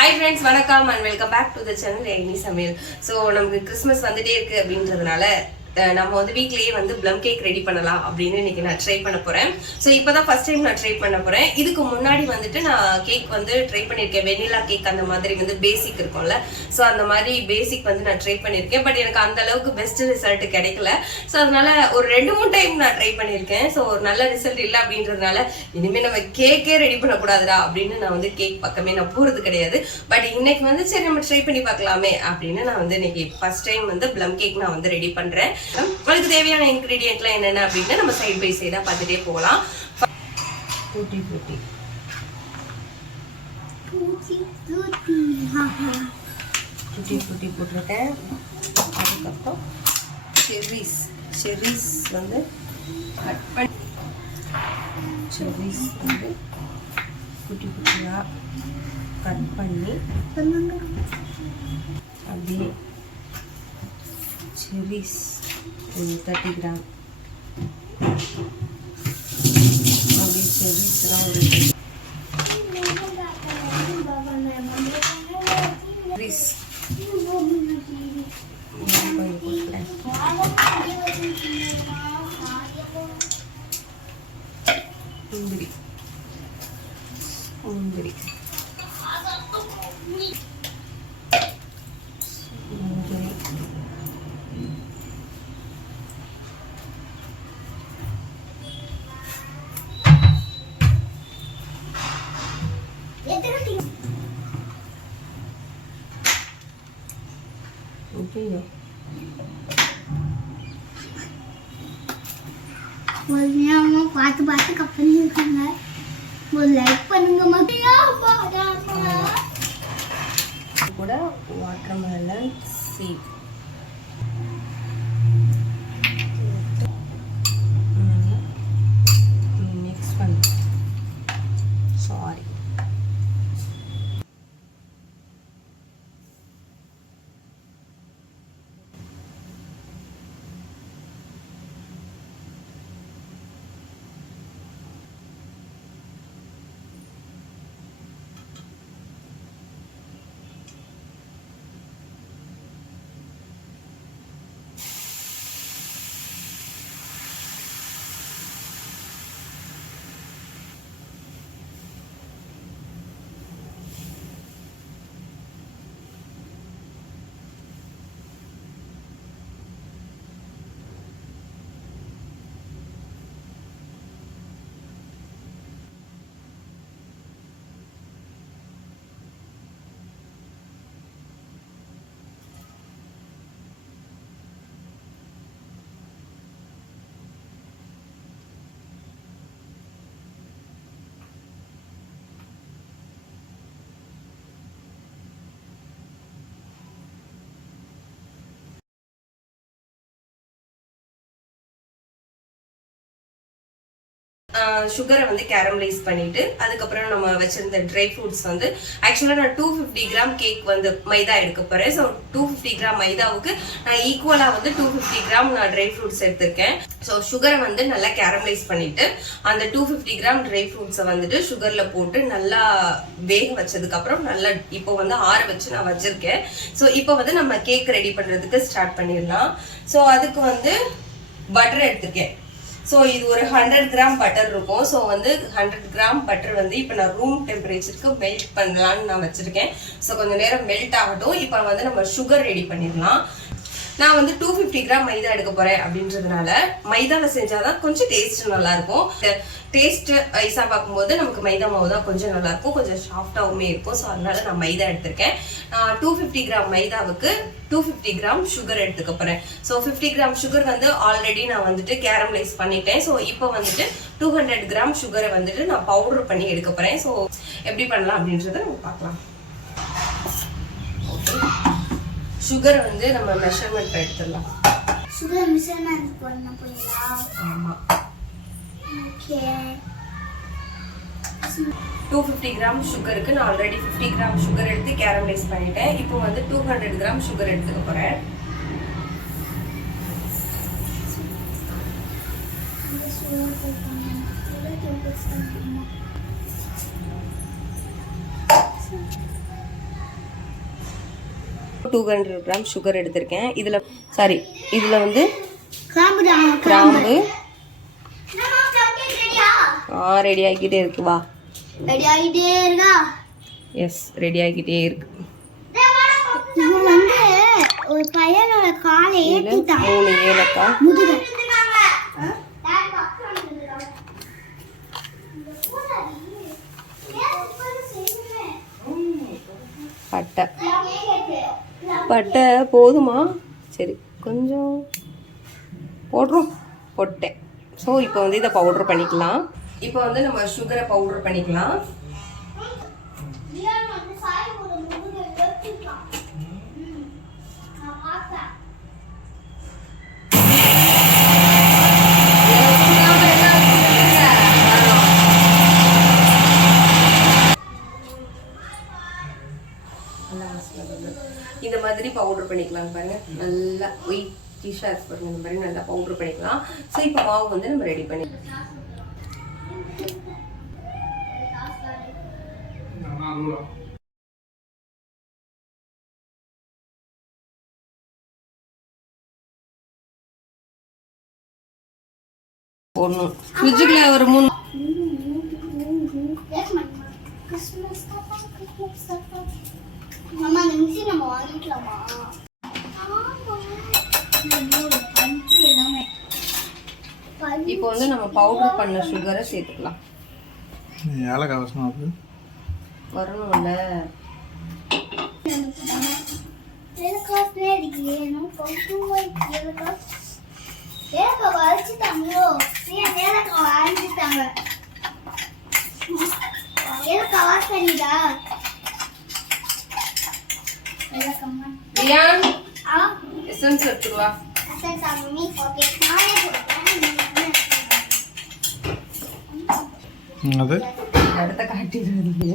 Hi friends, welcome and welcome back to the channel Agni Samil. So நமக்கு Christmas வந்துட்டே இருக்கு அப்படின்றதுனால நம்ம வந்து வீக்லயே வந்து ப்ளம் கேக் ரெடி பண்ணலாம் அப்படின்னு இன்னைக்கு நான் ட்ரை பண்ண போறேன். ஸோ இப்போதான் ஃபர்ஸ்ட் டைம் நான் ட்ரை பண்ண போறேன். இதுக்கு முன்னாடி வந்துட்டு நான் கேக் வந்து ட்ரை பண்ணியிருக்கேன். வெனிலா கேக் அந்த மாதிரி வந்து பேசிக் இருக்கும்ல, ஸோ அந்த மாதிரி பேசிக் வந்து நான் ட்ரை பண்ணியிருக்கேன். பட் எனக்கு அந்த அளவுக்கு பெஸ்ட் ரிசல்ட் கிடைக்கல. ஸோ அதனால ஒரு 2-3 டைம் நான் ட்ரை பண்ணியிருக்கேன். ஸோ ஒரு நல்ல ரிசல்ட் இல்லை அப்படின்றதுனால இனிமேல் நம்ம கேக்கே ரெடி பண்ணக்கூடாதுடா அப்படின்னு நான் வந்து கேக் பக்கமே நான் போறது கிடையாது. பட் இன்னைக்கு வந்து சரி நம்ம ட்ரை பண்ணி பார்க்கலாமே அப்படின்னு நான் வந்து இன்னைக்கு ஃபர்ஸ்ட் டைம் வந்து ப்ளம் கேக் நான் வந்து ரெடி பண்றேன். உங்களுக்கு தேவையான இன்கிரீடியன்ட்லாம் என்னென்ன அப்படின்னு நம்ம சைட் பை சைடா பார்த்துட்டே போகலாம். டூட்டி ஃப்ரூட்டி போட்டிருக்கேன். அதுக்கப்புறம் செர்ரிஸ் வந்து கட் பண்ணி செர்ரிஸ் வந்து குட்டி குட்டியாக கட் பண்ணி அப்படியே செர்ரிஸ் 30 கிராம் அப்படியே செர்ரிஸ்லாம் ஒரு செர்ரிஸ் முந்திரி பார்த்து பார்த்து கப் பண்ணிருக்காங்க. ஒரு லைக் பண்ணுங்க கூட வாட்டர்மெலன் சீட் மிக்ஸ் பண்ணி சாரி சுகரை வந்து கேரமலைஸ் பண்ணிட்டு அதுக்கப்புறம் நம்ம வச்சிருந்த ட்ரை ஃப்ரூட்ஸ் வந்து ஆக்சுவலாக நான் 250 கிராம் கேக் வந்து மைதா எடுக்க போறேன். ஸோ 250 கிராம் மைதாவுக்கு நான் ஈக்குவலாக வந்து 250 கிராம் நான் ட்ரை ஃப்ரூட்ஸ் எடுத்திருக்கேன். ஸோ சுகரை வந்து நல்லா கேரமலைஸ் பண்ணிட்டு அந்த 250 கிராம் ட்ரை ஃப்ரூட்ஸை வந்துட்டு சுகர்ல போட்டு நல்லா வேக வச்சதுக்கு அப்புறம் நல்லா இப்போ வந்து ஆற வச்சு நான் வச்சிருக்கேன். ஸோ இப்போ வந்து நம்ம கேக் ரெடி பண்றதுக்கு ஸ்டார்ட் பண்ணிடலாம். ஸோ அதுக்கு வந்து பட்டர் எடுத்திருக்கேன். ஸோ இது ஒரு 100 கிராம் பட்டர் இருக்கும். ஸோ வந்து 100 கிராம் பட்டர் வந்து இப்போ நான் ரூம் டெம்பரேச்சருக்கு மெல்ட் பண்ணலான்னு நான் வச்சிருக்கேன். ஸோ கொஞ்சம் நேரம் மெல்ட் ஆகட்டும். இப்போ வந்து நம்ம சுகர் ரெடி பண்ணிடலாம். நான் வந்து 250 கிராம் மைதா எடுக்க போறேன் அப்படின்றதுனால மைதால செஞ்சாதான் கொஞ்சம் டேஸ்ட் நல்லா இருக்கும். டேஸ்ட் ஐஸா பார்க்கும்போது நமக்கு மைதா மாவு தான் கொஞ்சம் நல்லா இருக்கும், கொஞ்சம் சாஃப்டாவுமே இருக்கும். ஸோ அதனால நான் மைதா எடுத்திருக்கேன். 250 கிராம் மைதாவுக்கு 250 கிராம் சுகர் எடுத்துக்க போறேன். ஸோ 50 கிராம் சுகர் வந்து ஆல்ரெடி நான் வந்துட்டு கேரமலைஸ் பண்ணிட்டேன். ஸோ இப்போ வந்துட்டு 200 கிராம் சுகரை வந்துட்டு நான் பவுடர் பண்ணி எடுக்க போறேன். ஸோ எப்படி பண்ணலாம் அப்படின்றத நம்ம பார்க்கலாம். சுகர் வந்து நம்ம மெஷர்மெண்ட் எடுத்துடலாம். சுகர் மெஷர்மெண்ட் பண்ண போறீங்களா? ஆமா. ஓகே. 250 கிராம் சுகருக்கு நான் ஆல்ரெடி 50 கிராம் சுகர் எடுத்து கேரமலைஸ் பண்ணிட்டேன். இப்போ வந்து 200 கிராம் சுகர் எடுத்துக்க போறேன். 200 கிராம் சுகர் எடுத்திருக்கேன். இதில் வந்து கிராம்பு கிராம்பு ரெடி ஆகிக்கிட்டே இருக்கு. வா ரெடி ஆகிட்டே இருக்கா? எஸ், ரெடி ஆகிக்கிட்டே இருக்கு. இது வந்து ஒரு பையனோட காலை ஏத்திட்டான். 3 ஏலக்காய், முதுகு பட்டை போதுமா? சரி, கொஞ்சம் போட்டேன். ஸோ இப்போ வந்து இதை பவுடர் பண்ணிக்கலாம். இப்போ வந்து நம்ம சுகரை பவுடர் பண்ணிக்கலாம். இந்த மாதிரி பவுடர் பண்ணிக்கலாம். பாருங்க, நல்லா ஒயிட்டிஷாக இருக்கு பாருங்க. இந்த மாதிரி நல்லா பவுடர் பண்ணிக்கலாம். ஸோ இப்போ மாவு வந்து நம்ம ரெடி பண்ணிக்கலாம். போடணும். ஃப்ரிட்ஜுக்குள்ள ஒரு 3 அம்மா நிமிஷி நம்ம வாங்கிக்கலாமா? இப்போ வந்து நம்ம பவுடர் பண்ண சுகரை சேர்த்துக்கலாம். ஏலக்காய் அவசியமா வரணும்ல. ரியான், எசன்ஸ் எடுத்துருவா. அது அடுத்த காட்டிடுறது.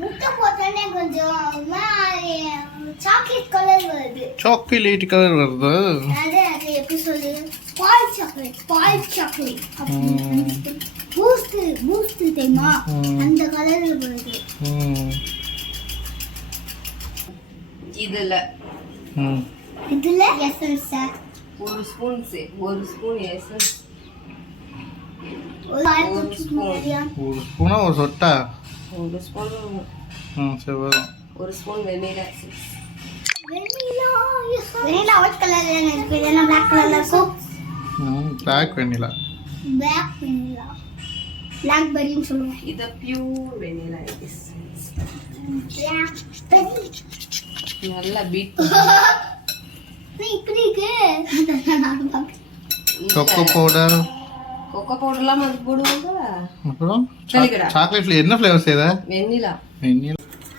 முட்டை போட்டோன்னே கொஞ்சம் சாக்லேட் கலர் வருது. சாக்லேட் கலர் வருது. அது எப்படி சொல்லு? பால் சாக்லேட். பூஸ்ட் தெரியுமா? அந்த கலர்ல வருது. இதுல எசன்ஸ் ஒரு ஸ்பூன் எசன்ஸ். ஒரு ஸ்பூனா ஒரு சொட்டா? ஒரு ஸ்பூன். சரி, வரும். ஒரு ஸ்பூன் வெண்ணிலா. வெண்ணிலா ஒயிட் கலர்ல இருக்கு. இல்லனா black கலர்ல இருக்கும். black வெண்ணிலா. blackberryன்னு சொல்லுவாங்க. இது பியூர் வெண்ணிலா எசன்ஸ். நல்லா பீட். நீ இப்படி இருக்கு. Cocoa powder. கொக்கோ பவுடர்லாம் அது போடுவாங்க. அப்புறம் சாக்லேட்ல என்ன ஃப்ளேவர் செய்த? வெண்ணிலா.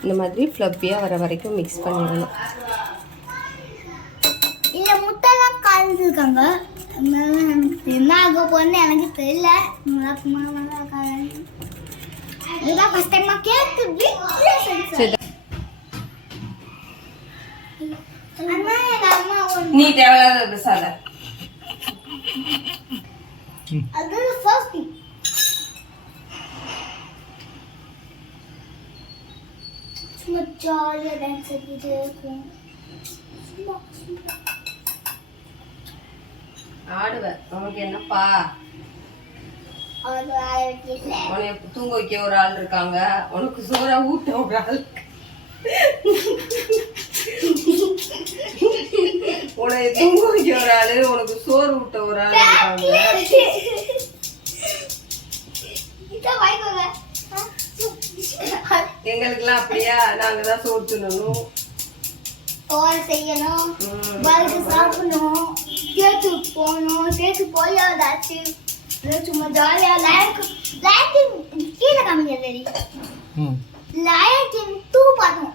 இந்த மாதிரி ஃப்ளப்பியா வர வரைக்கும் மிக்ஸ் பண்ணிடணும். இல்ல முட்டைலாம் கலந்துருக்காங்க. என்ன ஆக போன்னு எனக்கு தெரியல. இதான் ஃபர்ஸ்ட் டைமா கேக் வீட்ல செஞ்சேன். அம்மா எங்க அம்மா நீ தேவையில்லாத பேசாத. அது ஃபர்ஸ்ட் திங். சும்மா ஜாலியா டான்ஸ் ஆடிட்டு இருக்கோம். ஆடுவேன். உனக்கு என்னப்பா? அது ஆயிரத்தில உனக்கு தூங்க வைக்க ஒரு ஆள் இருக்காங்க. உனக்கு சோறா ஊட்ட ஒரு ஆள். உனக்கு தூங்க வைக்க ஒரு ஆளு, உனக்கு சோறு ஊட்ட ஒரு ஆள் இருக்காங்க. எங்களுக்குலாம் அப்படியா? நாங்க தான் சோறு தின்னணும், செய்யணும், பர்கர் சாப்பிடணும், தேட்டருக்கு போகணும், தேட்டருக்கு போய் ஏதாச்சும் சும்மா ஜாலியா லைட்டிங் கீழே காமிக்கிறேன். லைட்டிங் டூ பார்த்தோம்.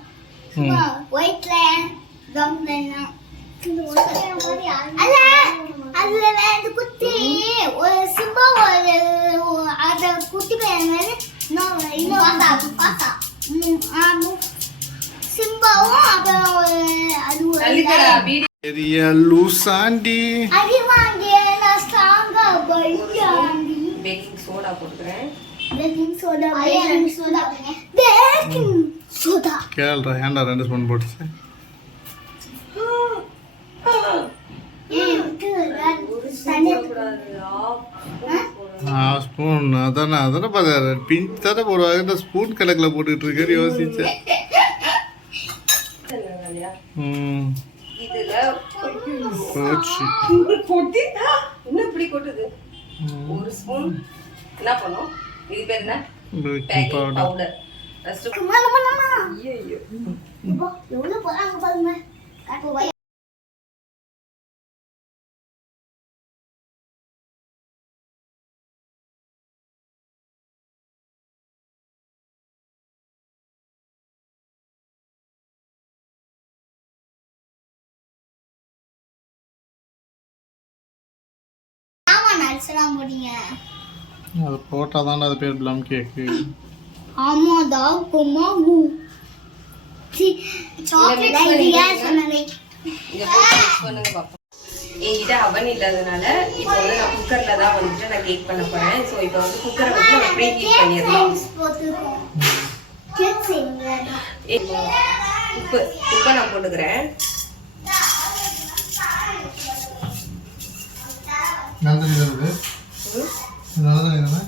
சும்மா ஒயிட் லைன் ப்ரௌன் லைன். அதுல வேற குத்தி ஒரு சிம்பா ஒரு அத குட்டி பையன் சிம்பாவும் அப்புறம் அது பெரிய லூசாண்டி. அது வாங்கி நான் ஸ்ட்ராங்கா பையாண்டி. பேக்கிங் சோடா போட்டுக்கிறேன். பேக்கிங் சோடா பேக்கிங் சோடா கேள்றா ஏன்டா 2 ஸ்பூன் போட்டுச்சு ஸ்பூன் அதானே பார்த்தா பிஞ்ச் தானே போடுவாங்க ஸ்பூன் கணக்கில் போட்டுக்கிட்டு இருக்காரு யோசிச்சேன் இதுல போச்சு கொட்டி இன்னும் இப்படி கொட்டுது ஒரு ஸ்பூன் என்ன பண்ணும் இது பேர் என்ன பேக்கிங் பவுடர் பவுடர் எவ்வளவு போறாங்க பாருங்க நடிச்சலாம் போறீங்க அது போட்டால் தானே அது பேர் ப்ளம் கேக்கு ஆமாடா குமாகு சாக்லேட் ஐடியா சொன்னே இங்க போட்டு mix பண்ணுங்க பாப்போம் என்கிட்ட அவன் இல்லாதனால இப்போ வந்து நான் குக்கர்ல தான் வந்துட்டு நான் கேக் பண்ண போறேன் ஸோ இப்போ வந்து குக்கரை வந்து நம்ம ப்ரீ ஹீட் பண்ணிடலாம் போட்டுருக்கோம் கேக் செய்யுங்க உப்பை நான் போட்டுக்கிறேன் நல்ல தண்ணி நல்ல தண்ணி தானே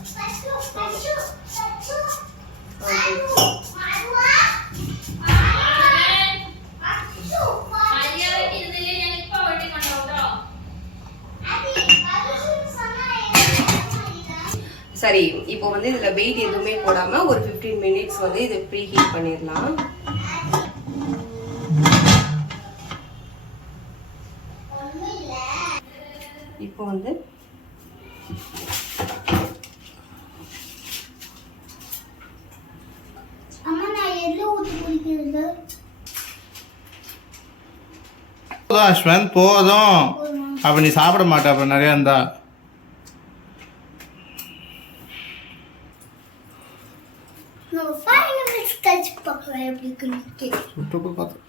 சரி இப்போ வந்து இதுல வெயிட் எதுவுமே போடாம ஒரு 15 மினிட்ஸ் வந்து இது ப்ரீ ஹீட் பண்ணிடலாம் இப்போ வந்து அம்மா நான் எதுல ஊத்தி குடிக்கிறது போதும் அஸ்வந்த் போதும் அப்போ நீ சாப்பிட மாட்டே அப்போ நிறையா இருந்தா நான் 5 நிமிஷம் கழிச்சு பார்க்கலாம் எப்படி இருக்குன்னு கேக் சுட்டு பார்த்து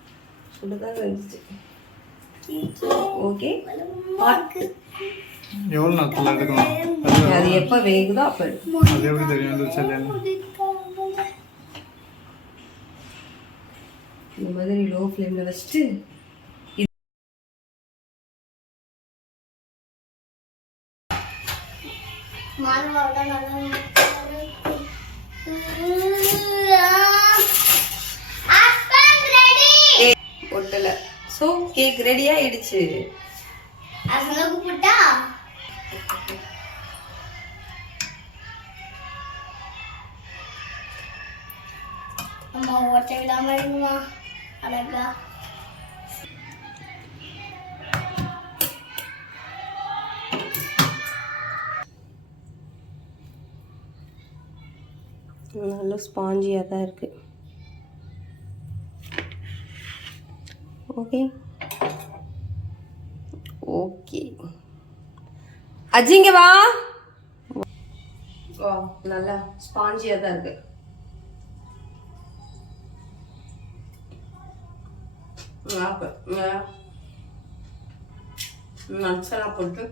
சுடுதான் இருந்துச்சு ஓகே எவ்வளோ நேரத்தில் எடுக்கணும் அது எப்போ வேகுதோ அப்போ அது எப்படி தெரியும் செல்லுன்னு இந்த மாதிரி லோ ஃப்ளேமில் வச்சுட்டு மானவாடா நல்லா அப்பன் ரெடி ஒட்டல ஸோ கேக் ரெடி ஆயிடுச்சு அசலுக்கு போட்டா அம்மா ஓட்ட விடாம இருக்குமா அழகா நல்ல ஸ்பாஞ்சியாக தான் இருக்கு ஓகே ஓகே அஜிங்க வா வா நல்லா ஸ்பாஞ்சியாக தான் இருக்கு நட்ஸ் எல்லாம் போட்டு